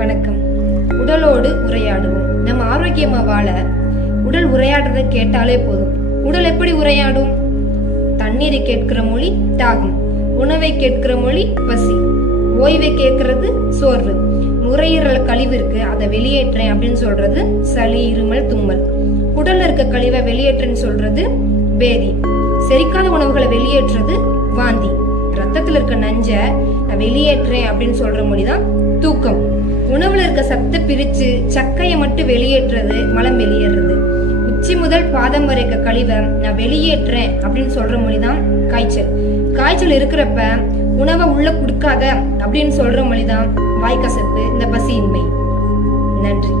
வணக்கம். உடலோடு உரையாடுவோம். நம்ம ஆரோக்கியமா வாழ உடல் உரையாடுறத கேட்டாலே போதும். உடல் எப்படி உரையாடும்? தண்ணீரை கேட்கிற மொழி தாகம், உணவை கேட்கிற மொழி பசி, ஓய்வை கேட்கறது சோர்வு, நுரையீரல் கழிவு இருக்கு அதை வெளியேற்றேன் அப்படின்னு சொல்றது சளி, இருமல், தும்மல். உடல்ல இருக்க கழிவை வெளியேற்றேன்னு சொல்றது பேதி. செரிக்காத உணவுகளை வெளியேற்றுறது வாந்தி. ரத்தத்துல இருக்க நஞ்ச வெளியேற்றேன் அப்படின்னு சொல்ற மொழிதான் தூக்கம். உணவுல இருக்க சத்தை பிரிச்சு சக்கையை மட்டும் வெளியேற்றுறது மலம் வெளியேறது. உச்சி முதல் பாதம் வரைக்க கழிவை நான் வெளியேற்றேன் அப்படின்னு சொல்ற மொழிதான் காய்ச்சல். காய்ச்சல் இருக்கிறப்ப உணவை உள்ள கொடுக்காத அப்படின்னு சொல்ற மொழிதான் வாய்க்கசப்பு, இந்த பசியின்மை. நன்றி.